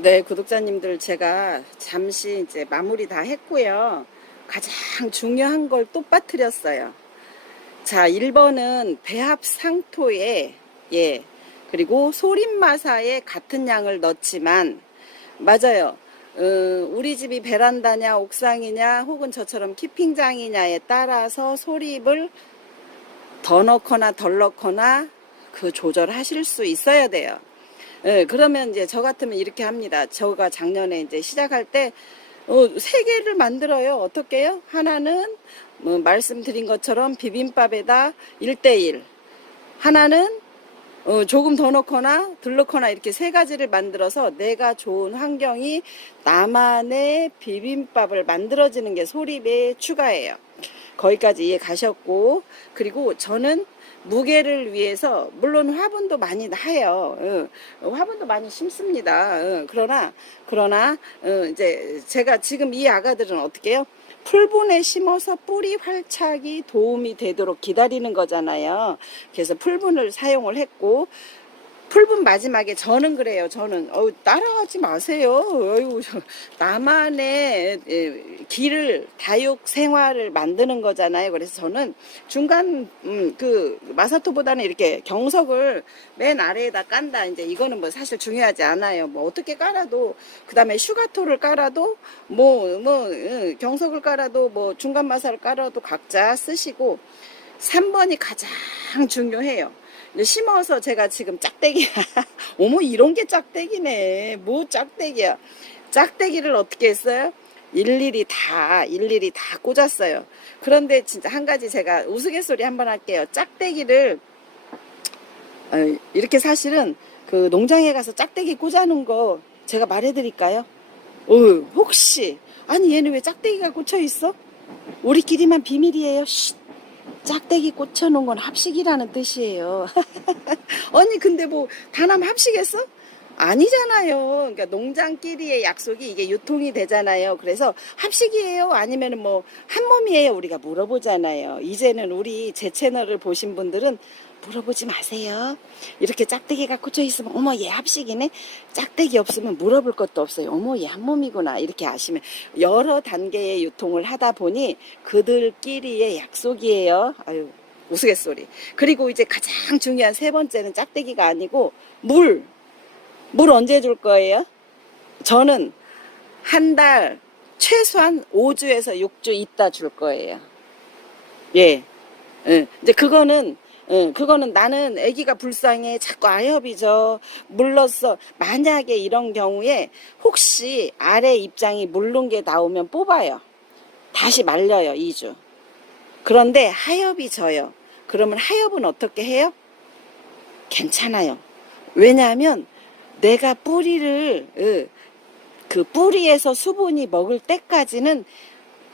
네, 구독자님들 제가 잠시 이제 마무리 다 했고요. 가장 중요한 걸 또 빠뜨렸어요. 자, 1번은 배합 상토에 그리고 소림마사에 같은 양을 넣지만 맞아요. 우리 집이 베란다냐 옥상이냐 혹은 저처럼 키핑장이냐에 따라서 소립을 더 넣거나 덜 넣거나 그 조절하실 수 있어야 돼요. 그러면 이제 저 같으면 이렇게 합니다. 저가 작년에 이제 시작할 때, 세 개를 만들어요. 어떻게 해요? 하나는, 뭐, 말씀드린 것처럼 비빔밥에다 1대1. 하나는, 조금 더 넣거나 덜 넣거나 이렇게 세 가지를 만들어서 내가 좋은 환경이 나만의 비빔밥을 만들어지는 게 소립의 추가예요. 거기까지 이해 가셨고, 그리고 저는 무게를 위해서 물론 화분도 많이 해요. 화분도 많이 심습니다. 그러나 이제 제가 지금 이 아가들은 어떻게 해요? 풀분에 심어서 뿌리 활착이 도움이 되도록 기다리는 거잖아요. 그래서 풀분을 사용을 했고, 풀분 마지막에 저는 그래요. 저는 따라하지 마세요. 나만의 길을 다육 생활을 만드는 거잖아요. 그래서 저는 중간 그 마사토보다는 이렇게 경석을 맨 아래에다 깐다. 이제 이거는 뭐 사실 중요하지 않아요. 뭐 어떻게 깔아도 그다음에 슈가토를 깔아도 경석을 깔아도 뭐 중간 마사를 깔아도 각자 쓰시고 3번이 가장 중요해요. 심어서 제가 지금 짝대기야. 어머, 이런 게 짝대기네. 뭐 짝대기야. 짝대기를 어떻게 했어요? 일일이 다 꽂았어요. 그런데 진짜 한 가지 제가 우스갯소리 한번 할게요. 짝대기를, 이렇게 사실은 그 농장에 가서 짝대기 꽂아놓은 거 제가 말해드릴까요? 혹시, 아니, 얘는 왜 짝대기가 꽂혀 있어? 우리끼리만 비밀이에요. 쉿. 짝대기 꽂혀놓은 건 합식이라는 뜻이에요. 아니 근데 뭐 다남 합식했어? 아니잖아요. 그러니까 농장끼리의 약속이 이게 유통이 되잖아요. 그래서 합식이에요? 아니면은 뭐 한몸이에요? 우리가 물어보잖아요. 이제는 우리 제 채널을 보신 분들은 물어보지 마세요. 이렇게 짝대기가 꽂혀 있으면 어머 얘 합식이네. 짝대기 없으면 물어볼 것도 없어요. 어머 얘 한몸이구나. 이렇게 아시면 여러 단계의 유통을 하다 보니 그들끼리의 약속이에요. 아유 우스갯소리. 그리고 이제 가장 중요한 세 번째는 짝대기가 아니고 물 언제 줄 거예요? 저는 한 달 최소한 5주에서 6주 있다 줄 거예요. 예. 이제 그거는 나는 아기가 불쌍해. 자꾸 아협이죠. 물렀어. 만약에 이런 경우에 혹시 아래 입장이 물른 게 나오면 뽑아요. 다시 말려요. 2주. 그런데 하엽이 져요. 그러면 하엽은 어떻게 해요? 괜찮아요. 왜냐하면 내가 뿌리를 그 뿌리에서 수분이 먹을 때까지는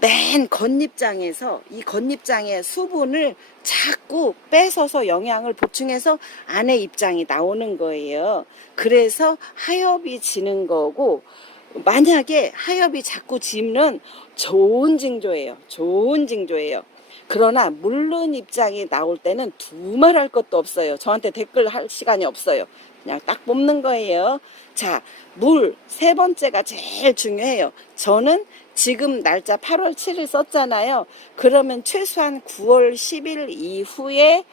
맨 겉잎장에서 이 겉잎장의 수분을 자꾸 뺏어서 영양을 보충해서 안에 입장이 나오는 거예요. 그래서 하엽이 지는 거고 만약에 하엽이 자꾸 지면 좋은 징조예요. 좋은 징조예요. 그러나 물른 입장이 나올 때는 두말할 것도 없어요. 저한테 댓글 할 시간이 없어요. 그냥 딱 뽑는 거예요. 자, 물 세 번째가 제일 중요해요. 저는 지금 날짜 8월 7일 썼잖아요. 그러면 최소한 9월 10일 이후에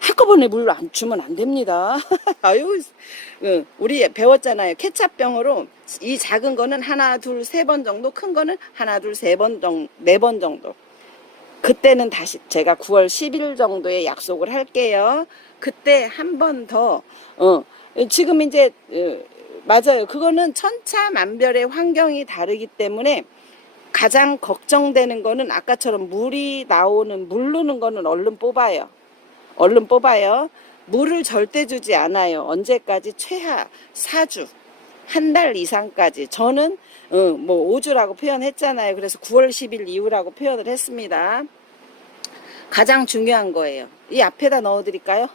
한꺼번에 물 안 주면 안 됩니다. 아유, 우리 배웠잖아요. 케찹병으로 이 작은 거는 하나, 둘, 세 번 정도, 큰 거는 하나, 둘, 세 번 정도, 네 번 정도. 그때는 다시 제가 9월 10일 정도에 약속을 할게요. 그때 한 번 더, 지금 이제, 맞아요. 그거는 천차만별의 환경이 다르기 때문에 가장 걱정되는 거는 아까처럼 물이 나오는, 물르는 거는 얼른 뽑아요. 얼른 뽑아요. 물을 절대 주지 않아요. 언제까지? 최하 4주. 한 달 이상까지. 저는 뭐 5주라고 표현했잖아요. 그래서 9월 10일 이후라고 표현을 했습니다. 가장 중요한 거예요. 이 앞에다 넣어드릴까요?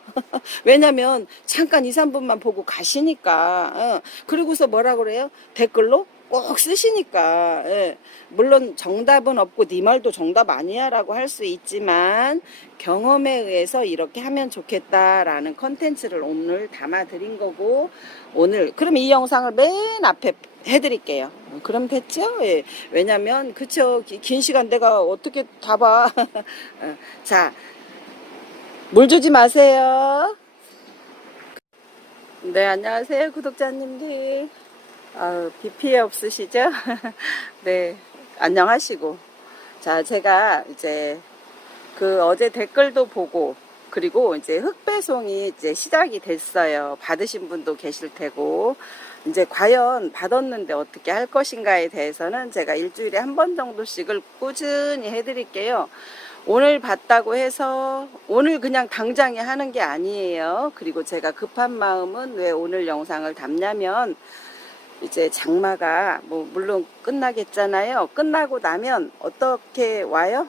왜냐면 잠깐 2, 3분만 보고 가시니까. 그리고서 뭐라 그래요? 댓글로 꼭 쓰시니까. 예. 물론 정답은 없고 네 말도 정답 아니야 라고 할 수 있지만 경험에 의해서 이렇게 하면 좋겠다라는 컨텐츠를 오늘 담아 드린 거고, 오늘 그럼 이 영상을 맨 앞에 해드릴게요. 그럼 됐죠? 예. 왜냐면 그쵸, 긴 시간 내가 어떻게 다 봐. 자, 물 주지 마세요. 네, 안녕하세요 구독자님들. 비 피해 없으시죠? 네, 안녕하시고. 자, 제가 이제 그 어제 댓글도 보고, 그리고 이제 흑배송이 이제 시작이 됐어요. 받으신 분도 계실 테고, 이제 과연 받았는데 어떻게 할 것인가에 대해서는 제가 일주일에 한 번 정도씩을 꾸준히 해드릴게요. 오늘 받다고 해서 오늘 그냥 당장에 하는 게 아니에요. 그리고 제가 급한 마음은 왜 오늘 영상을 담냐면, 이제 장마가 뭐 물론 끝나겠잖아요. 끝나고 나면 어떻게 와요?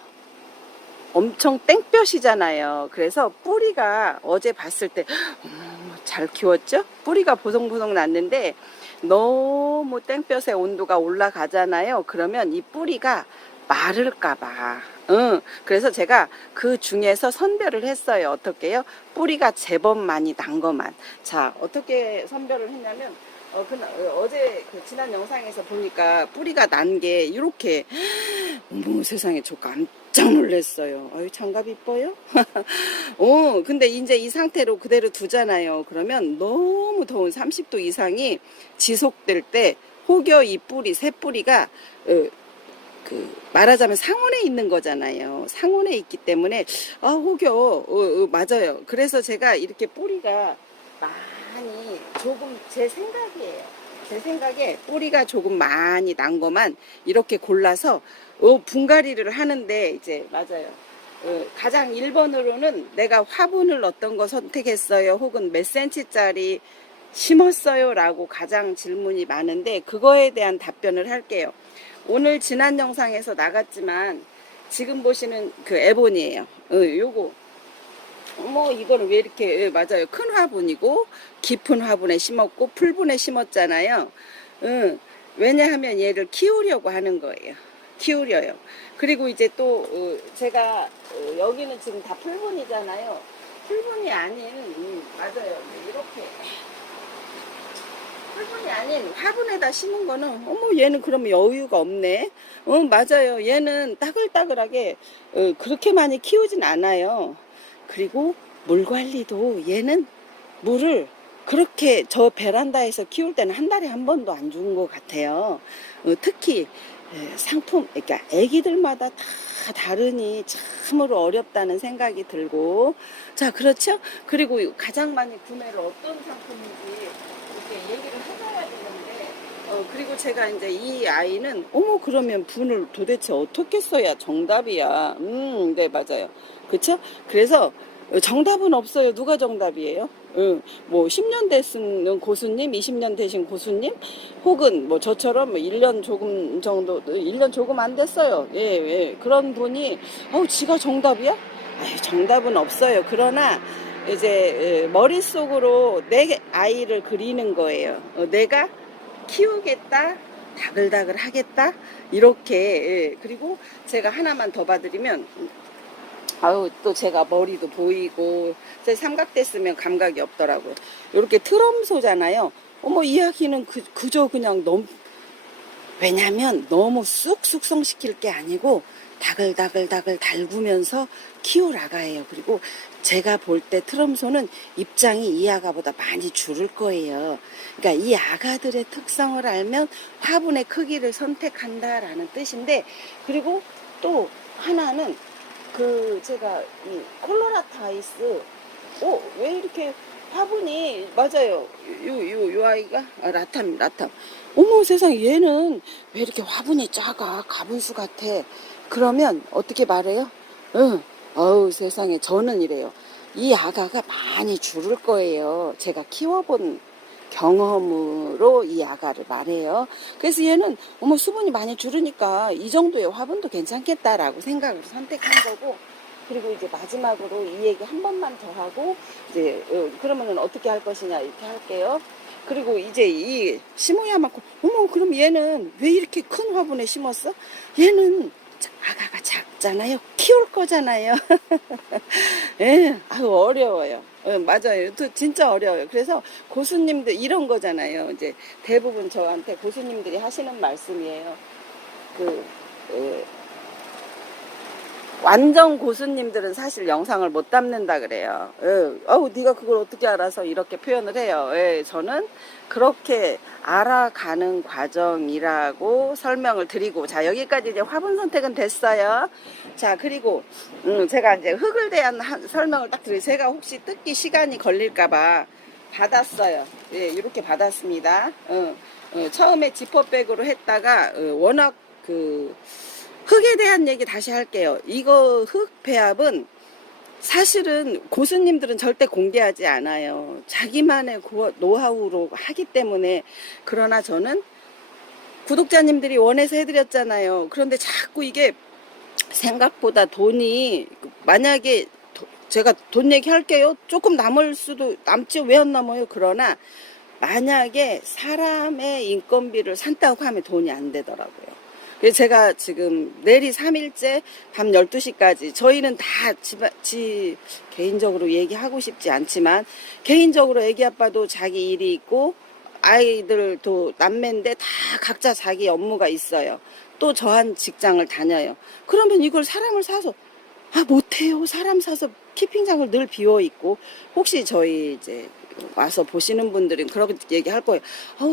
엄청 땡볕이잖아요. 그래서 뿌리가 어제 봤을 때 잘 키웠죠? 뿌리가 보송보송 났는데 너무 땡볕의 온도가 올라가잖아요. 그러면 이 뿌리가 마를까봐. 그래서 제가 그 중에서 선별을 했어요. 어떻게요? 뿌리가 제법 많이 난 것만. 자, 어떻게 선별을 했냐면, 어제 그 지난 영상에서 보니까 뿌리가 난 게 이렇게, 어머 세상에, 저 깜짝 놀랐어요. 아유, 장갑 이뻐요? 근데 이제 이 상태로 그대로 두잖아요. 그러면 너무 더운 30도 이상이 지속될 때 혹여 이 뿌리, 새 뿌리가 말하자면 상온에 있는 거잖아요. 상온에 있기 때문에 혹여 맞아요. 그래서 제가 이렇게 뿌리가 많이, 조금, 제 생각이에요. 제 생각에 뿌리가 조금 많이 난 것만 이렇게 골라서 분갈이를 하는데, 이제 맞아요. 가장 1번으로는 내가 화분을 어떤 거 선택했어요, 혹은 몇 센치짜리 심었어요 라고 가장 질문이 많은데, 그거에 대한 답변을 할게요. 오늘 지난 영상에서 나갔지만 지금 보시는 그 에본이에요. 요거 이거는 왜 이렇게, 맞아요. 큰 화분이고 깊은 화분에 심었고 풀분에 심었잖아요. 왜냐하면 얘를 키우려고 하는 거예요. 키우려요. 그리고 이제 또 제가 여기는 지금 다 풀분이잖아요. 풀분이 아닌 맞아요. 이렇게 화분이 아닌 화분에다 심은 거는, 얘는 그러면 여유가 없네. 맞아요. 얘는 따글따글하게 그렇게 많이 키우진 않아요. 그리고 물 관리도, 얘는 물을 그렇게 저 베란다에서 키울 때는 한 달에 한 번도 안 주는 것 같아요. 특히 상품, 그러니까 애기들마다 다 다르니 참으로 어렵다는 생각이 들고. 자, 그렇죠? 그리고 가장 많이 구매를 어떤 상품인지 이렇게 얘기를 해줘야 되는데, 그리고 제가 이제 이 아이는, 그러면 분을 도대체 어떻게 써야 정답이야. 네, 맞아요. 그쵸? 그래서 정답은 없어요. 누가 정답이에요? 뭐 10년 됐는 고수님, 20년 되신 고수님, 혹은 뭐 저처럼 뭐 1년 조금 정도, 1년 조금 안 됐어요. 예, 예. 그런 분이 지가 정답이야? 아유, 정답은 없어요. 그러나 이제 머릿속으로 내 아이를 그리는 거예요. 내가 키우겠다, 다글다글 하겠다, 이렇게. 예. 그리고 제가 하나만 더 봐드리면, 또 제가 머리도 보이고, 제 삼각대 쓰면 감각이 없더라고요. 이렇게 트럼소잖아요. 이야기는 그저 그냥 왜냐면 너무 쑥 숙성시킬 게 아니고 다글다글 달구면서 키울 아가예요. 그리고 제가 볼 때 트럼소는 입장이 이 아가보다 많이 줄을 거예요. 그러니까 이 아가들의 특성을 알면 화분의 크기를 선택한다라는 뜻인데, 그리고 또 하나는 제가 이 콜로라타 아이스, 왜 이렇게 화분이, 맞아요. 요 아이가 라탐. 어머 세상에, 얘는 왜 이렇게 화분이 작아, 가분수 같아. 그러면 어떻게 말해요? 어우 세상에, 저는 이래요. 이 아가가 많이 줄을 거예요. 제가 키워본 경험으로 이 아가를 말해요. 그래서 얘는 수분이 많이 줄으니까 이 정도의 화분도 괜찮겠다라고 생각을 선택한 거고. 그리고 이제 마지막으로 이 얘기 한 번만 더 하고, 이제 그러면은 어떻게 할 것이냐, 이렇게 할게요. 그리고 이제 이 심어야 많고, 어머, 그럼 얘는 왜 이렇게 큰 화분에 심었어? 얘는 아가가 작잖아요. 키울 거잖아요. 예, 아유, 어려워요. 맞아요. 진짜 어려워요. 그래서 고수님들 이런 거잖아요. 이제 대부분 저한테 고수님들이 하시는 말씀이에요. 그, 예, 완전 고수님들은 사실 영상을 못 담는다 그래요. 예, 어우, 네가 그걸 어떻게 알아서 이렇게 표현을 해요. 예, 저는 그렇게 알아가는 과정이라고 설명을 드리고, 자, 여기까지 이제 화분 선택은 됐어요. 자, 그리고 제가 이제 흙을 대한 설명을 딱 드려요. 제가 혹시 뜯기 시간이 걸릴까봐 받았어요. 예, 이렇게 받았습니다. 처음에 지퍼백으로 했다가 워낙 그 흙에 대한 얘기 다시 할게요. 이거 흙 배합은 사실은 고수님들은 절대 공개하지 않아요. 자기만의 노하우로 하기 때문에. 그러나 저는 구독자님들이 원해서 해드렸잖아요. 그런데 자꾸 이게 생각보다 돈이, 만약에 제가 돈 얘기할게요. 조금 남을 수도, 남지 왜 안 남아요? 그러나 만약에 사람의 인건비를 산다고 하면 돈이 안 되더라고요. 그래서 제가 지금 내일이 3일째 밤 12시까지, 저희는 다 개인적으로 얘기하고 싶지 않지만, 개인적으로 애기 아빠도 자기 일이 있고 아이들도 남매인데 다 각자 자기 업무가 있어요. 또 저한 직장을 다녀요. 그러면 이걸 사람을 사서, 못해요. 사람 사서 키핑장을 늘 비워 있고, 혹시 저희 이제 와서 보시는 분들은 그렇게 얘기할 거예요.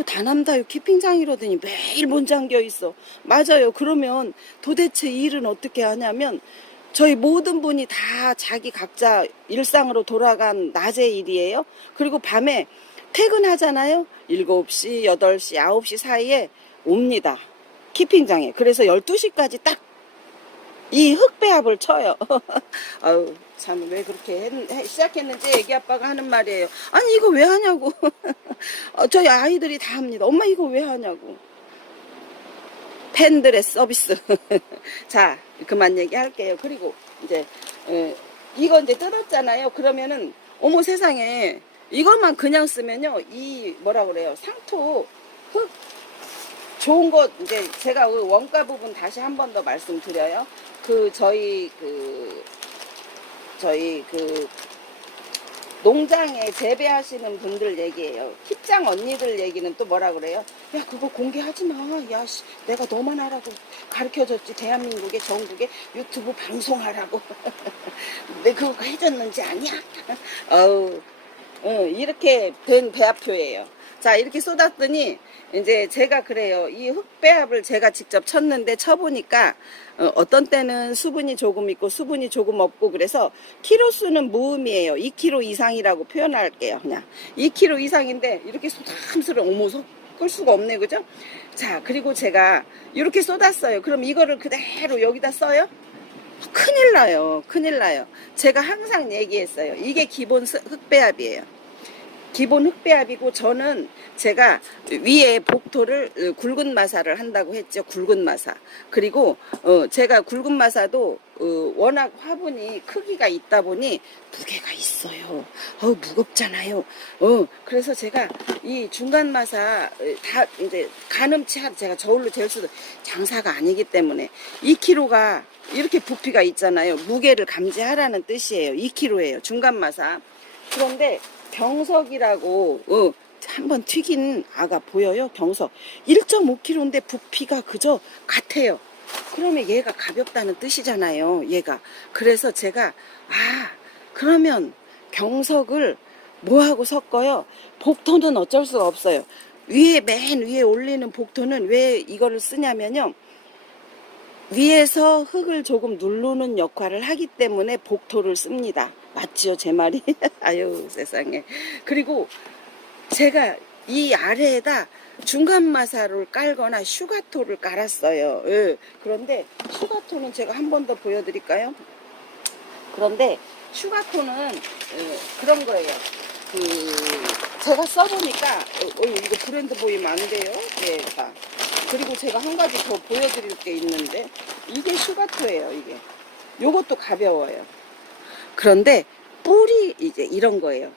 다남다유 키핑장이라더니 매일 문 잠겨 있어. 맞아요. 그러면 도대체 일은 어떻게 하냐면, 저희 모든 분이 다 자기 각자 일상으로 돌아간 낮의 일이에요. 그리고 밤에 퇴근하잖아요. 7시, 8시, 9시 사이에 옵니다. 키핑장에. 그래서 12시까지 딱 이 흙배합을 쳐요. 아유, 참, 왜 그렇게 시작했는지 애기 아빠가 하는 말이에요. 아니, 이거 왜 하냐고. 저희 아이들이 다 합니다. 엄마, 이거 왜 하냐고. 팬들의 서비스. 자, 그만 얘기할게요. 그리고 이제, 이거 이제 뜯었잖아요. 그러면은, 어머 세상에, 이것만 그냥 쓰면요, 이, 뭐라 그래요. 상토, 흙, 좋은 거, 이제 제가 원가 부분 다시 한 번 더 말씀드려요. 저희 농장에 재배하시는 분들 얘기예요. kit장 언니들 얘기는 또 뭐라 그래요? 야, 그거 공개하지 마. 야, 내가 너만 하라고 가르쳐줬지. 대한민국의 전국에 유튜브 방송하라고. 내 그거 해줬는지 아니야? 이렇게 된 배합표예요. 자, 이렇게 쏟았더니 이제 제가 그래요. 이 흙배합을 제가 직접 쳤는데, 쳐보니까 어떤 때는 수분이 조금 있고 수분이 조금 없고, 그래서 키로수는 무음이에요. 2kg 이상이라고 표현할게요. 그냥 2kg 이상인데 이렇게 소담스러운, 어머, 끌 수가 없네, 그죠? 자, 그리고 제가 이렇게 쏟았어요. 그럼 이거를 그대로 여기다 써요? 큰일 나요. 큰일 나요. 제가 항상 얘기했어요. 이게 기본 흙배합이에요. 기본 흙배합이고, 저는 제가 위에 복토를 굵은 마사를 한다고 했죠. 굵은 마사. 그리고 제가 굵은 마사도 워낙 화분이 크기가 있다 보니 무게가 있어요. 무겁잖아요. 그래서 제가 이 중간 마사 다 이제 가늠치, 제가 저울로 잴 수도, 장사가 아니기 때문에 2kg가 이렇게 부피가 있잖아요. 무게를 감지하라는 뜻이에요. 2kg예요. 중간 마사. 그런데 경석이라고 한번 튀긴 아가 보여요? 경석 1.5kg인데 부피가 그저 같아요. 그러면 얘가 가볍다는 뜻이잖아요. 얘가. 그래서 제가 그러면 경석을 뭐하고 섞어요? 복토는 어쩔 수가 없어요. 맨 위에 올리는 복토는 왜 이거를 쓰냐면요, 위에서 흙을 조금 누르는 역할을 하기 때문에 복토를 씁니다. 맞지요, 제 말이? 아유, 세상에. 그리고 제가 이 아래에다 중간 마사를 깔거나 슈가토를 깔았어요. 그런데 슈가토는 제가 한 번 더 보여드릴까요? 그런데 슈가토는 그런 거예요. 제가 써보니까 이거 브랜드 보이면 안 돼요. 자. 그리고 제가 한 가지 더 보여드릴 게 있는데, 이게 슈가토예요. 이게 요것도 가벼워요. 그런데 뿔이 이제 이런 거예요.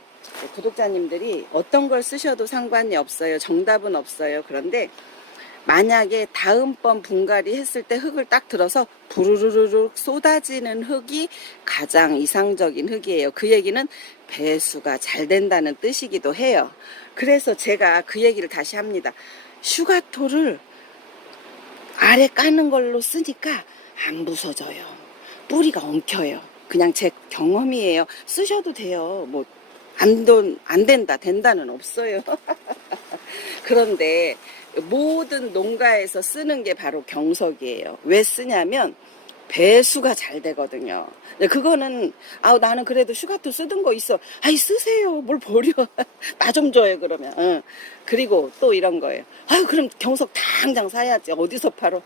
구독자님들이 어떤 걸 쓰셔도 상관이 없어요. 정답은 없어요. 그런데 만약에 다음번 분갈이 했을 때 흙을 딱 들어서 부르르르륵 쏟아지는 흙이 가장 이상적인 흙이에요. 그 얘기는 배수가 잘 된다는 뜻이기도 해요. 그래서 제가 그 얘기를 다시 합니다. 슈가토를 아래 까는 걸로 쓰니까 안 부서져요. 뿌리가 엉켜요. 그냥 제 경험이에요. 쓰셔도 돼요. 뭐 안 된다, 된다는 없어요. 그런데 모든 농가에서 쓰는 게 바로 경석이에요. 왜 쓰냐면 배수가 잘 되거든요. 그거는 나는 그래도 슈가토 쓰던 거 있어. 아이 쓰세요. 뭘 버려. 나 좀 줘요 그러면. 그리고 또 이런 거예요. 그럼 경석 당장 사야지. 어디서 팔어?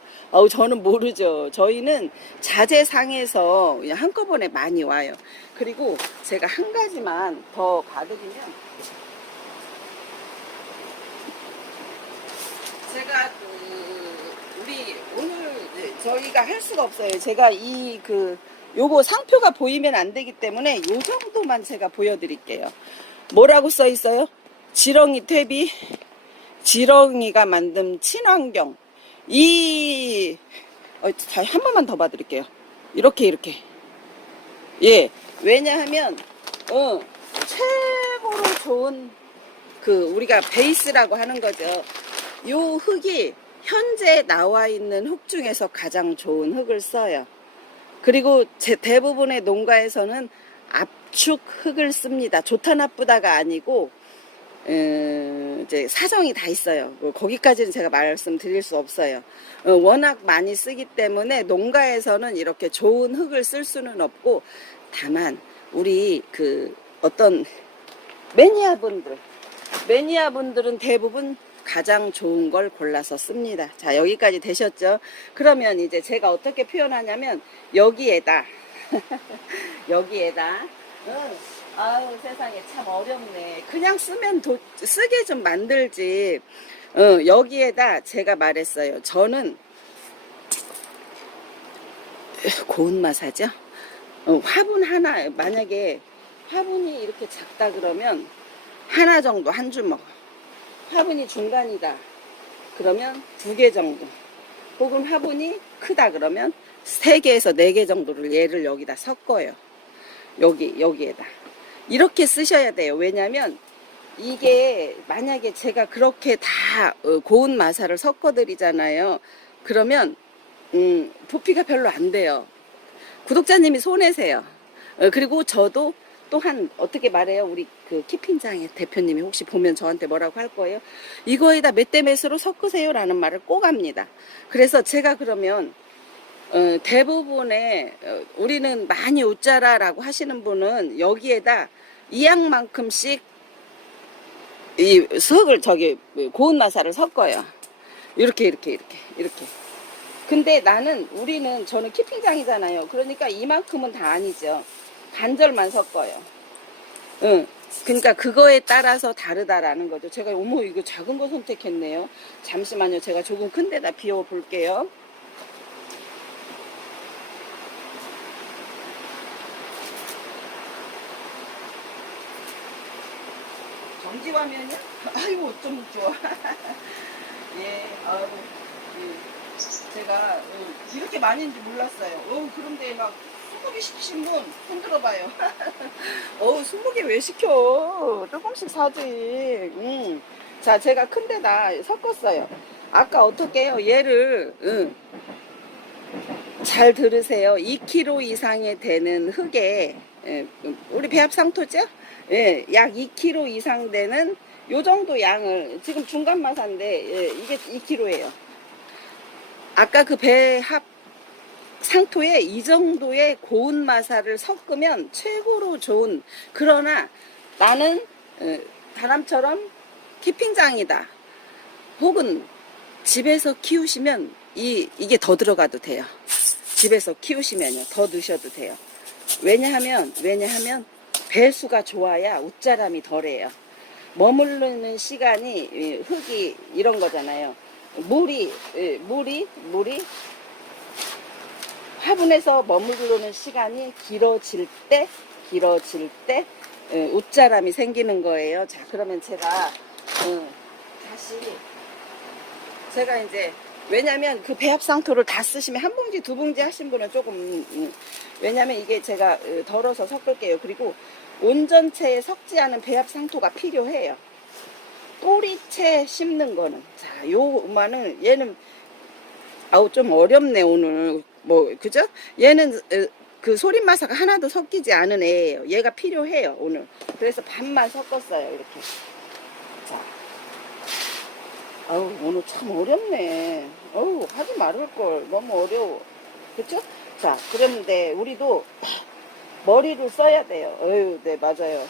저는 모르죠. 저희는 자재상에서 그냥 한꺼번에 많이 와요. 그리고 제가 한 가지만 더 봐드리면, 제가 우리 오늘 저희가 할 수가 없어요. 제가 요거 상표가 보이면 안 되기 때문에 요 정도만 제가 보여드릴게요. 뭐라고 써 있어요? 지렁이 퇴비, 지렁이가 만든 친환경. 한 번만 더 봐드릴게요. 이렇게. 예. 왜냐하면, 최고로 좋은, 우리가 베이스라고 하는 거죠. 요 흙이 현재 나와 있는 흙 중에서 가장 좋은 흙을 써요. 그리고 대부분의 농가에서는 압축 흙을 씁니다. 좋다 나쁘다가 아니고 이제 사정이 다 있어요. 거기까지는 제가 말씀드릴 수 없어요. 워낙 많이 쓰기 때문에 농가에서는 이렇게 좋은 흙을 쓸 수는 없고, 다만 우리 어떤 매니아분들은 대부분 가장 좋은 걸 골라서 씁니다. 자, 여기까지 되셨죠? 그러면 이제 제가 어떻게 표현하냐면, 여기에다 아유 세상에 참 어렵네. 그냥 쓰게 좀 만들지. 여기에다 제가 말했어요. 저는 고운 마사죠. 화분 하나, 만약에 화분이 이렇게 작다 그러면 하나 정도, 한 주먹. 화분이 중간이다 그러면 2개 정도, 혹은 화분이 크다 그러면 3개에서 4개 정도를 얘를 여기다 섞어요. 여기에다 이렇게 쓰셔야 돼요. 왜냐면 이게 만약에 제가 그렇게 다 고운 마사를 섞어 드리잖아요. 그러면 부피가 별로 안 돼요. 구독자님이 손해세요. 그리고 저도 또한 어떻게 말해요? 우리 키핑장의 대표님이 혹시 보면 저한테 뭐라고 할 거예요? 이거에다 몇 대 몇으로 섞으세요 라는 말을 꼭 합니다. 그래서 제가 그러면 대부분의 우리는 많이 웃자라 라고 하시는 분은 여기에다 이양만큼씩 이 흙을 고운 마사를 섞어요. 이렇게. 근데 저는 키핑장이잖아요. 그러니까 이만큼은 다 아니죠. 반절만 섞어요. 그러니까 그거에 따라서 다르다라는 거죠. 제가 이거 작은 거 선택했네요. 잠시만요. 제가 조금 큰 데다 비워 볼게요. 정지 화면이요? 아이고 좀 좋아. 예, 제가 이렇게 많이인지 몰랐어요. 그런데 막 20개 시키신 분 손 들어봐요. 20개 왜 시켜? 조금씩 사지. 자, 제가 큰 데다 섞었어요. 아까 어떻게 해요? 얘를 잘 들으세요. 2kg 이상이 되는 흙에, 우리 배합 상토죠? 예, 약 2kg 이상 되는 요 정도 양을, 지금 중간 마사인데 이게 2kg예요. 아까 그 배합 상토에 이 정도의 고운 마사를 섞으면 최고로 좋은. 그러나 나는 다람처럼 키핑장이다, 혹은 집에서 키우시면 이게 더 들어가도 돼요. 집에서 키우시면요 더 넣으셔도 돼요. 왜냐하면 배수가 좋아야 웃자람이 덜해요. 머무르는 시간이, 흙이 이런 거잖아요. 물이 화분에서 머무르는 시간이 길어질 때 웃자람이 생기는 거예요. 자, 그러면 제가 다시 제가 이제 왜냐면 그 배합상토를 다 쓰시면 한 봉지 두 봉지 하신 분은 조금 왜냐면 이게 제가 덜어서 섞을게요. 그리고 온전체에 섞지 않은 배합상토가 필요해요. 뿌리채 심는 거는 자, 요만은 얘는 아우 좀 어렵네 오늘 뭐 그죠? 얘는 그 소림마사가 하나도 섞이지 않은 애예요. 얘가 필요해요 오늘. 그래서 반만 섞었어요 이렇게. 자, 아우 오늘 참 어렵네. 어우 하지 말을 걸. 너무 어려워. 그쵸? 자, 그런데 우리도 머리를 써야 돼요. 어휴, 네 맞아요.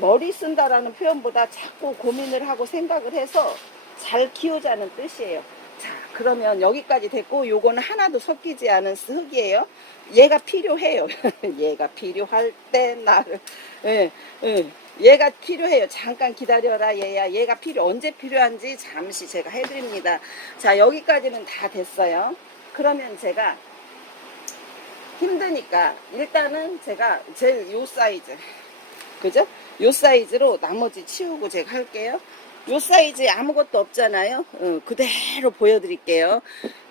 머리 쓴다라는 표현보다 자꾸 고민을 하고 생각을 해서 잘 키우자는 뜻이에요. 자, 그러면 여기까지 됐고 요거는 하나도 섞이지 않은 흙이에요. 얘가 필요해요. 얘가 필요할 때 나를 얘가 필요해요. 잠깐 기다려라 얘야. 얘가 언제 필요한지 잠시 제가 해드립니다. 자, 여기까지는 다 됐어요. 그러면 제가 힘드니까 일단은 제가 제일 요 사이즈 그죠? 요 사이즈로 나머지 치우고 제가 할게요. 요 사이즈에 아무것도 없잖아요. 그대로 보여드릴게요.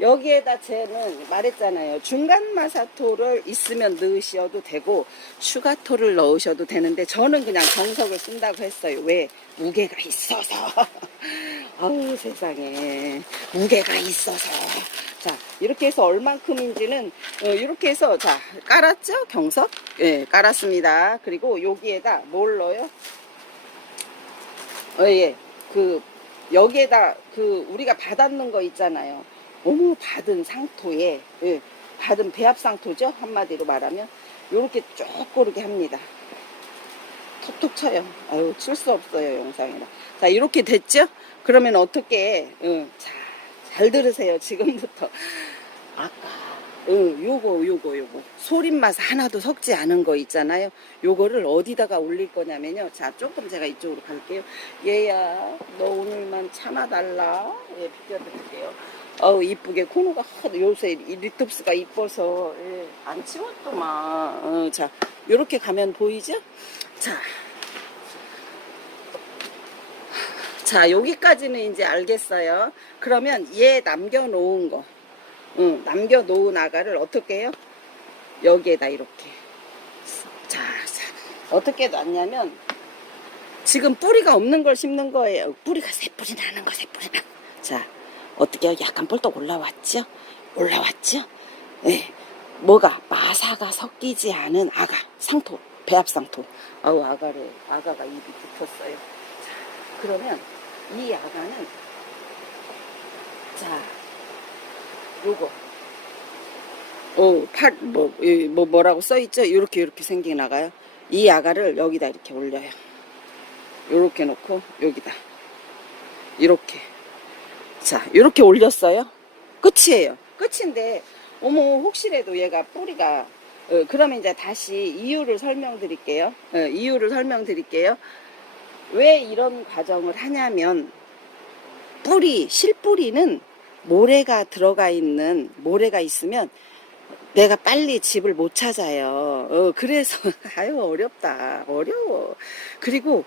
여기에다 쟤는 말했잖아요. 중간 마사토를 있으면 넣으셔도 되고 추가토를 넣으셔도 되는데 저는 그냥 정석을 쓴다고 했어요. 왜? 무게가 있어서. 아우 세상에 무게가 있어서. 자, 이렇게 해서 얼만큼인지는 이렇게 해서 자 깔았죠? 경석? 예, 깔았습니다. 그리고 여기에다 뭘 넣어요? 예. 그 여기에다 그 우리가 받았는 거 있잖아요. 어머 받은 상토에 받은 배합 상토죠. 한마디로 말하면 요렇게 쭉 고르게 합니다. 톡톡 쳐요. 아유 칠 수 없어요 영상이라. 자 이렇게 됐죠. 그러면 어떻게 자, 잘 들으세요 지금부터. 아까 요거 소림맛 하나도 섞지 않은 거 있잖아요. 요거를 어디다가 올릴 거냐면요. 자 조금 제가 이쪽으로 갈게요. 얘야 너 오늘만 참아달라. 예, 비켜드릴게요. 어우 이쁘게 코너가 요새 이 리톱스가 이뻐서 예, 안 치웠더만. 자 요렇게 가면 보이죠? 자 여기까지는 이제 알겠어요. 그러면 얘 남겨놓은 거 남겨놓은 아가를 어떻게 해요? 여기에다 이렇게 자 어떻게 놨냐면 지금 뿌리가 없는 걸 심는 거예요. 뿌리가 새 뿌리 나는 거 새 뿌리 나. 자 어떻게 해요? 약간 볼떡 올라왔죠? 네. 뭐가 마사가 섞이지 않은 아가 상토 배합 상토. 아우 아가가 입이 붙었어요. 자 그러면 이 아가는 자 요거 뭐라고 써있죠? 이렇게 생긴 아가요. 이 아가를 여기다 이렇게 올려요. 요렇게 놓고 여기다 이렇게 자 이렇게 올렸어요. 끝이에요. 끝인데 어머 혹시라도 얘가 뿌리가 그러면 이제 다시 이유를 설명드릴게요. 왜 이런 과정을 하냐면 실뿌리는 모래가 모래가 있으면 내가 빨리 집을 못 찾아요. 그래서 아유 어렵다. 어려워. 그리고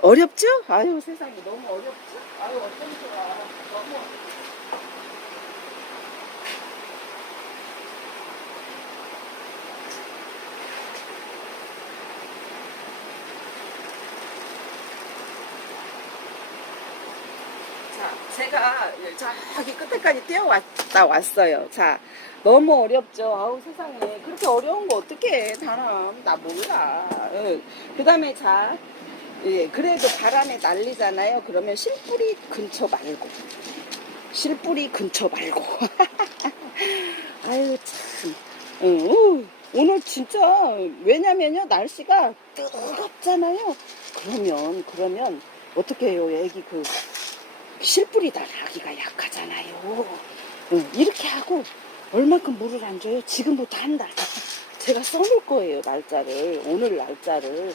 어렵죠? 아유 세상에 너무 어렵죠? 아유 어쩜 좋아. 너무 자, 제가 저기 끝에까지 뛰어왔다 왔어요. 자, 너무 어렵죠? 아우 세상에 그렇게 어려운 거 어떡해 사람 나 몰라. 그 다음에 자 그래도 바람에 날리잖아요. 그러면 실뿌리 근처 말고 아유 참 오늘 진짜 왜냐면요 날씨가 뜨겁잖아요. 그러면 어떻게 해요? 애기 실뿌리 달아기가 약하잖아요. 이렇게 하고 얼만큼 물을 안 줘요? 지금부터 한 달. 제가 써놓을 거예요 날짜를. 오늘 날짜를.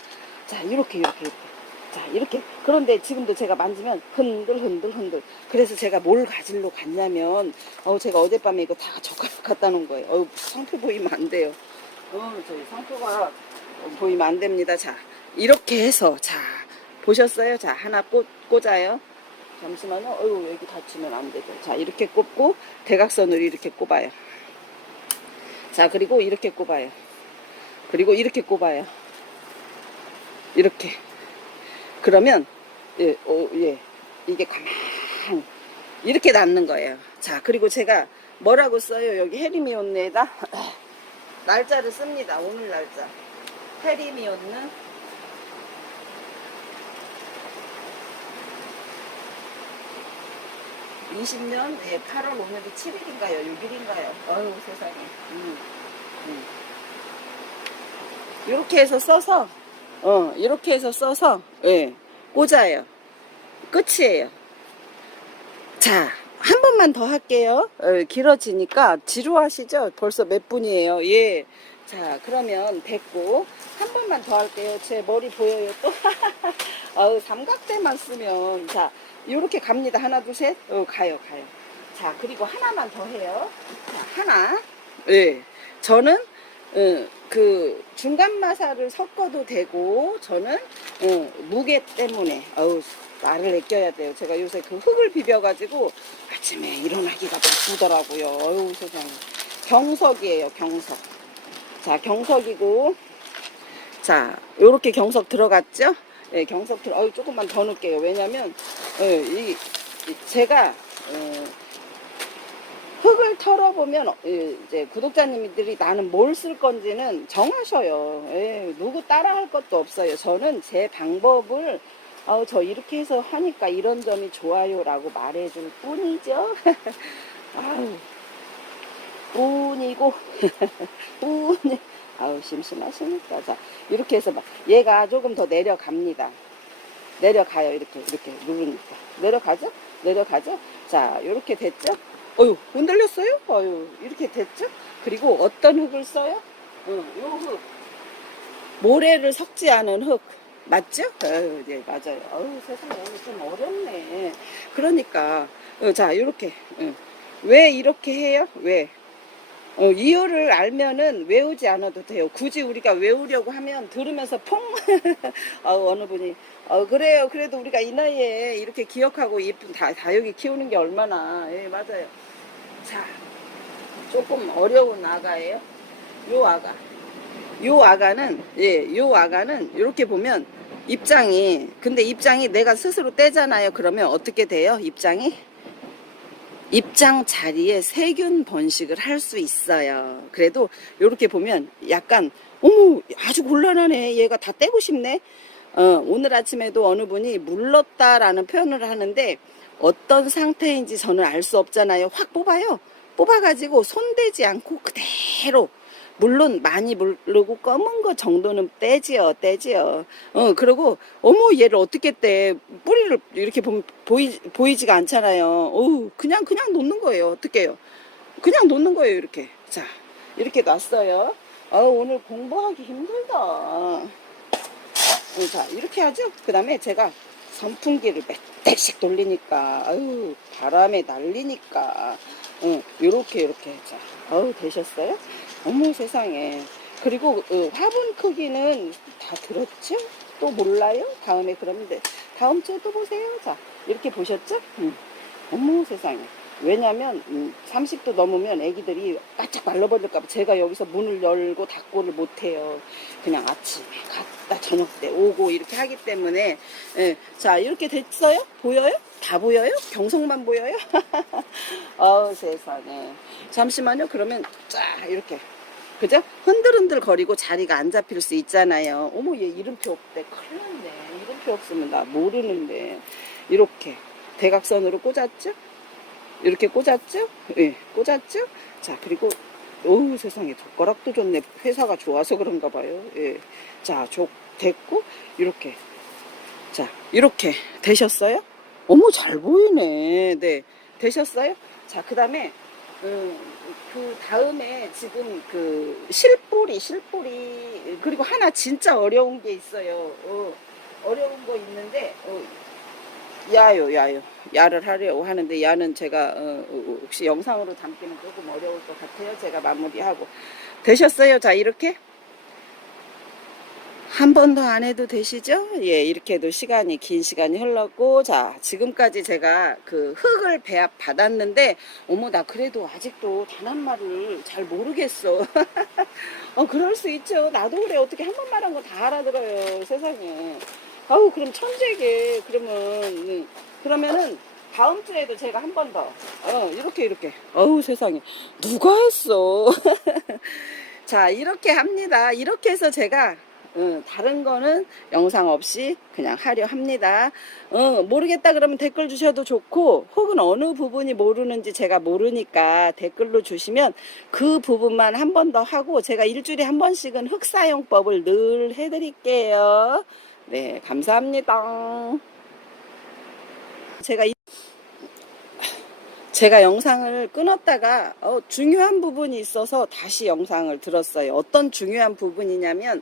자 이렇게. 자 이렇게. 그런데 지금도 제가 만지면 흔들. 그래서 제가 뭘 가지러 갔냐면 제가 어젯밤에 이거 다 젓가락 갖다 놓은 거예요. 상표 보이면 안 돼요. 저희 상표가 보이면 안 됩니다. 자, 이렇게 해서, 자, 보셨어요? 자, 하나 꽂아요. 잠시만요. 어휴, 여기 다치면 안 되죠. 자, 이렇게 꼽고, 대각선으로 이렇게 꼽아요. 자, 그리고 이렇게 꼽아요. 그리고 이렇게 꼽아요. 이렇게. 그러면, 예, 예. 이게 가만, 이렇게 닿는 거예요. 자, 그리고 제가 뭐라고 써요? 여기 헤리미온네에다 날짜를 씁니다. 오늘 날짜. 헤리미온느 20년 8월 오늘이 7일인가요? 6일인가요? 어휴 세상에. 이렇게 해서 써서 이렇게 해서 써서 예, 꽂아요. 끝이에요. 자, 한 번만 더 할게요. 길어지니까 지루하시죠? 벌써 몇 분이에요. 예. 자, 그러면 됐고 한 번만 더 할게요. 제 머리 보여요 또? 아우, 삼각대만 쓰면 자, 요렇게 갑니다. 하나, 둘, 셋. 가요. 자, 그리고 하나만 더 해요. 자, 하나. 예. 저는 그 중간 마사를 섞어도 되고 저는 무게 때문에 말을 아껴야 돼요. 제가 요새 그 흙을 비벼가지고 아침에 일어나기가 바쁘더라고요. 어휴 세상에. 경석이에요. 경석. 자, 경석이고 자, 요렇게 경석 들어갔죠? 예, 경석 조금만 더 넣을게요. 왜냐면 제가 흙을 털어보면 이제 구독자님들이 나는 뭘 쓸 건지는 정하셔요. 예, 누구 따라 할 것도 없어요. 저는 제 방법을 저 이렇게 해서 하니까 이런 점이 좋아요 라고 말해줄 뿐이죠. 아우, 뿐이고 뿐이 아우 심심하시니까. 자, 이렇게 해서 막 얘가 조금 더 내려갑니다. 내려가요. 이렇게 누르니까 내려가죠. 자, 이렇게 됐죠? 어유, 흔들렸어요? 어유, 이렇게 됐죠? 그리고 어떤 흙을 써요? 요 흙. 모래를 섞지 않은 흙. 맞죠? 네, 맞아요. 세상에, 좀 어렵네. 그러니까, 자, 이렇게. 왜 이렇게 해요? 왜? 이유를 알면은 외우지 않아도 돼요. 굳이 우리가 외우려고 하면 들으면서 퐁! 어느 분이, 그래요. 그래도 우리가 이 나이에 이렇게 기억하고 예쁜 다육이 키우는 게 얼마나, 예, 맞아요. 자, 조금 어려운 아가예요. 요 아가는, 예, 요 아가는 이렇게 보면 근데 입장이 내가 스스로 떼잖아요. 그러면 어떻게 돼요? 입장 자리에 세균 번식을 할 수 있어요. 그래도 이렇게 보면 약간 어머 아주 곤란하네. 얘가 다 떼고 싶네. 오늘 아침에도 어느 분이 물렀다라는 표현을 하는데 어떤 상태인지 저는 알 수 없잖아요. 확 뽑아요. 뽑아가지고 손대지 않고 그대로 물론 많이 물르고 검은 거 정도는 떼지요. 그리고 어머 얘를 어떻게 떼? 뿌리를 이렇게 보면 보이지가 않잖아요. 그냥 놓는 거예요. 어떻게 해요? 그냥 놓는 거예요. 이렇게. 자, 이렇게 놨어요. 오늘 공부하기 힘들다. 자, 이렇게 하죠. 그 다음에 제가 선풍기를 몇 대씩 돌리니까 바람에 날리니까 요렇게 자, 되셨어요? 어머 세상에. 그리고 화분 크기는 다 들었죠? 또 몰라요? 다음에 그러면 다음 주에 또 보세요. 자, 이렇게 보셨죠? 어머 세상에. 왜냐면 30도 넘으면 애기들이 바짝 말라버릴까봐 제가 여기서 문을 열고 닫고를 못해요. 그냥 아침에 갔다 저녁 때 오고 이렇게 하기 때문에. 예. 자, 이렇게 됐어요? 보여요? 다 보여요? 경성만 보여요? 세상에. 잠시만요. 그러면 쫙 이렇게 그죠? 흔들흔들 거리고 자리가 안 잡힐 수 있잖아요. 어머 얘 이름표 없대. 큰일 났네. 이름표 없으면 나 모르는데. 이렇게 대각선으로 꽂았죠? 이렇게 꽂았죠? 예, 꽂았죠? 자, 그리고 세상에 젓가락도 좋네. 회사가 좋아서 그런가 봐요. 예. 자, 됐고 이렇게. 자, 이렇게 되셨어요? 어머 잘 보이네. 네, 되셨어요? 자, 그다음에 그 다음에 지금 그 실뿌리 그리고 하나 진짜 어려운 게 있어요. 어려운 거 있는데 야를 하려고 하는데 야는 제가 혹시 영상으로 담기는 조금 어려울 것 같아요. 제가 마무리하고. 되셨어요? 자, 이렇게 한 번 더 안 해도 되시죠? 예, 이렇게 해도 긴 시간이 흘렀고, 자, 지금까지 제가 그 흙을 배합 받았는데, 어머, 나 그래도 아직도 단 한 말을 잘 모르겠어. 그럴 수 있죠. 나도 그래. 어떻게 한 번 말한 거 다 알아들어요, 세상에. 아우, 그럼 천재게. 그러면은, 다음 주에도 제가 한 번 더, 이렇게. 어우, 세상에. 누가 했어? 자, 이렇게 합니다. 이렇게 해서 제가 다른 거는 영상 없이 그냥 하려 합니다. 모르겠다 그러면 댓글 주셔도 좋고, 혹은 어느 부분이 모르는지 제가 모르니까 댓글로 주시면 그 부분만 한 번 더 하고, 제가 일주일에 한 번씩은 흑사용법을 늘 해드릴게요. 네, 감사합니다. 제가 영상을 끊었다가 중요한 부분이 있어서 다시 영상을 들었어요. 어떤 중요한 부분이냐면,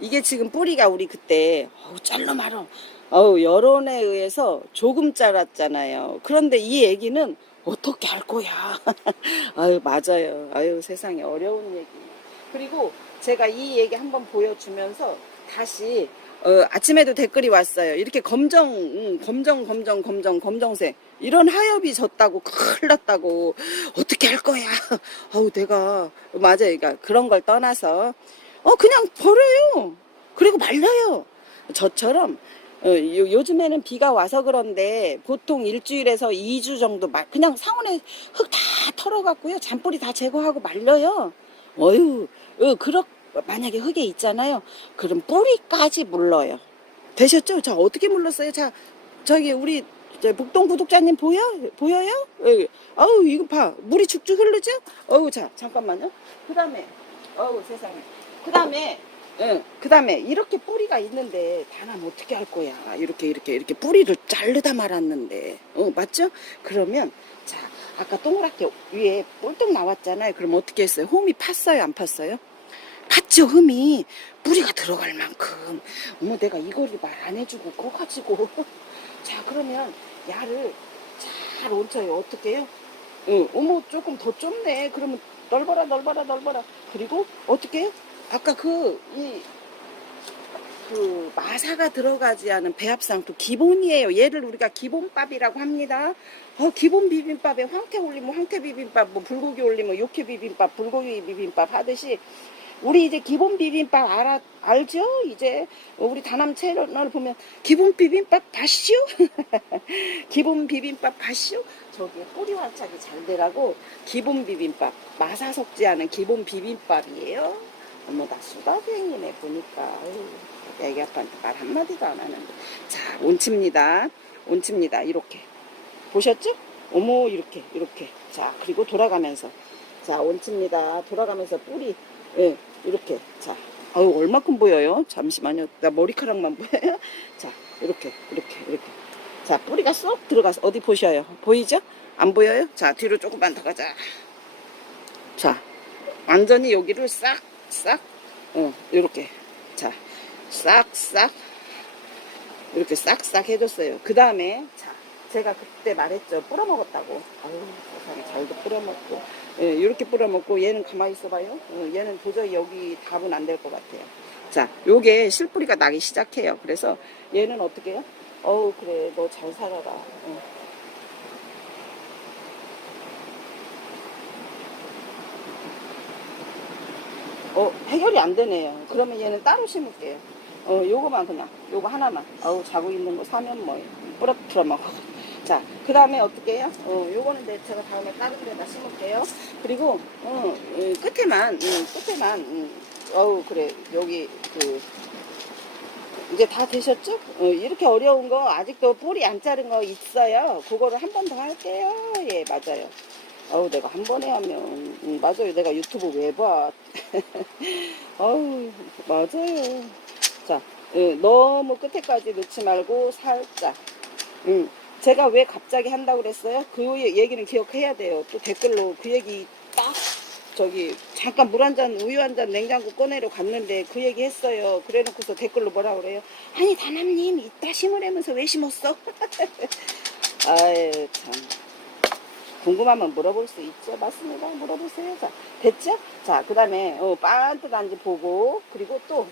이게 지금 뿌리가 우리 그때 잘라 말어 여론에 의해서 조금 자랐잖아요. 그런데 이 얘기는 어떻게 할 거야? 아유, 맞아요. 아유, 세상에 어려운 얘기. 그리고 제가 이 얘기 한번 보여주면서 다시 아침에도 댓글이 왔어요. 이렇게 검정색 이런 하엽이 졌다고, 큰일 났다고, 어떻게 할 거야? 내가 맞아요. 그러니까 그런 걸 떠나서 그냥 버려요. 그리고 말려요. 저처럼 요즘에는 비가 와서 그런데 보통 일주일에서 2주 정도 그냥 상온에 흙 다 털어갖고요, 잔뿌리 다 제거하고 말려요. 어휴, 만약에 흙에 있잖아요. 그럼 뿌리까지 물러요. 되셨죠? 자, 어떻게 물렀어요? 자, 저기 우리 복동 구독자님 보여요? 예. 아우, 이거 봐. 물이 쭉쭉 흐르죠? 자, 잠깐만요. 그 다음에, 세상에. 그 다음에, 그 다음에 이렇게 뿌리가 있는데 다남 어떻게 할 거야? 이렇게 뿌리를 자르다 말았는데, 맞죠? 그러면, 자, 아까 동그랗게 위에 뿔떡 나왔잖아요. 그럼 어떻게 했어요? 홈이 팠어요? 안 팠어요? 팠죠, 흠이. 뿌리가 들어갈 만큼. 어머, 내가 이거를 말 안 해주고 꺼가지고. 자, 그러면 야를 잘 얹혀요. 어떻게 해요? 어머, 조금 더 좁네. 그러면 넓어라. 그리고 어떻게 해요? 아까 마사가 들어가지 않은 배합상도 기본이에요. 얘를 우리가 기본밥이라고 합니다. 기본 비빔밥에 황태 올리면 황태 비빔밥, 뭐 불고기 올리면 육회 비빔밥, 불고기 비빔밥 하듯이, 우리 이제 기본 비빔밥 알죠? 이제 우리 다남 채널 보면 기본 비빔밥 봤슈? 기본 비빔밥 봤슈? 저기 뿌리 활착이 잘 되라고 기본 비빔밥, 마사 섞지 않은 기본 비빔밥이에요. 어머, 나 수다쟁이네 보니까. 애기 아빠한테 말 한마디도 안 하는데. 자, 온칩니다. 이렇게 보셨죠? 어머, 이렇게. 자, 그리고 돌아가면서, 자, 온칩니다. 돌아가면서 뿌리, 이렇게. 자, 얼마큼 보여요? 잠시만요. 나 머리카락만 보여요? 자, 이렇게. 자, 뿌리가 쏙 들어가서, 어디 보셔요? 보이죠? 안 보여요? 자, 뒤로 조금만 더 가자. 자, 완전히 여기를 싹, 이렇게. 자, 싹, 이렇게 싹 해줬어요. 그 다음에, 자, 제가 그때 말했죠. 뿌려먹었다고. 세상에, 잘도 뿌려먹고. 이렇게 뿌려먹고, 얘는 가만히 있어봐요. 얘는 도저히 여기 답은 안 될 것 같아요. 자, 요게 실뿌리가 나기 시작해요. 그래서 얘는 어떻게 해요? 그래, 너 잘 살아라. 해결이 안 되네요. 그러면 얘는 따로 심을게요. 요거만 그냥, 요거 하나만. 자고 있는 거 사면 뭐, 부러뜨려 먹어. 자, 그 다음에 어떻게 해요? 요거는 제가 다음에 다른 데다 심을게요. 그리고, 끝에만, 그래, 여기, 이제 다 되셨죠? 이렇게 어려운 거, 아직도 뿌리 안 자른 거 있어요. 그거를 한 번 더 할게요. 예, 맞아요. 내가 한 번에 하면, 맞아요. 내가 유튜브 왜 봐? 맞아요. 자, 너무 끝에까지 넣지 말고 살짝. 제가 왜 갑자기 한다고 그랬어요? 그 얘기는 기억해야 돼요. 또 댓글로 그 얘기 딱, 잠깐 물 한 잔, 우유 한 잔 냉장고 꺼내러 갔는데 그 얘기 했어요. 그래 놓고서 댓글로 뭐라 그래요? 아니, 다남님, 이따 심으라면서 왜 심었어? 아유, 참. 궁금하면 물어볼 수 있죠. 맞습니다. 물어보세요. 자, 됐죠? 자, 그 다음에, 반듯한지 보고, 그리고 또,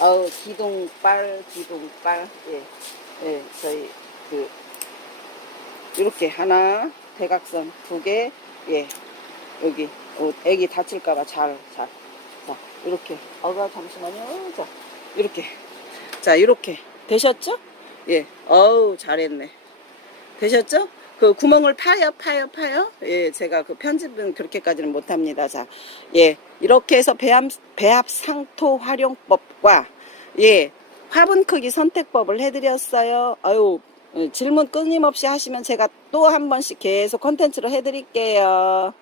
아우, 기둥빨, 기둥빨. 예, 예, 저희, 그, 이렇게 하나, 대각선 두 개, 예, 여기, 애기 다칠까봐 잘. 자, 이렇게. 잠시만요. 자, 이렇게. 자, 이렇게. 되셨죠? 예, 어우, 잘했네. 되셨죠? 그 구멍을 파요. 예, 제가 그 편집은 그렇게까지는 못합니다. 자, 예, 이렇게 해서 배합 상토 활용법과 예, 화분 크기 선택법을 해드렸어요. 아유, 질문 끊임없이 하시면 제가 또 한 번씩 계속 컨텐츠로 해드릴게요.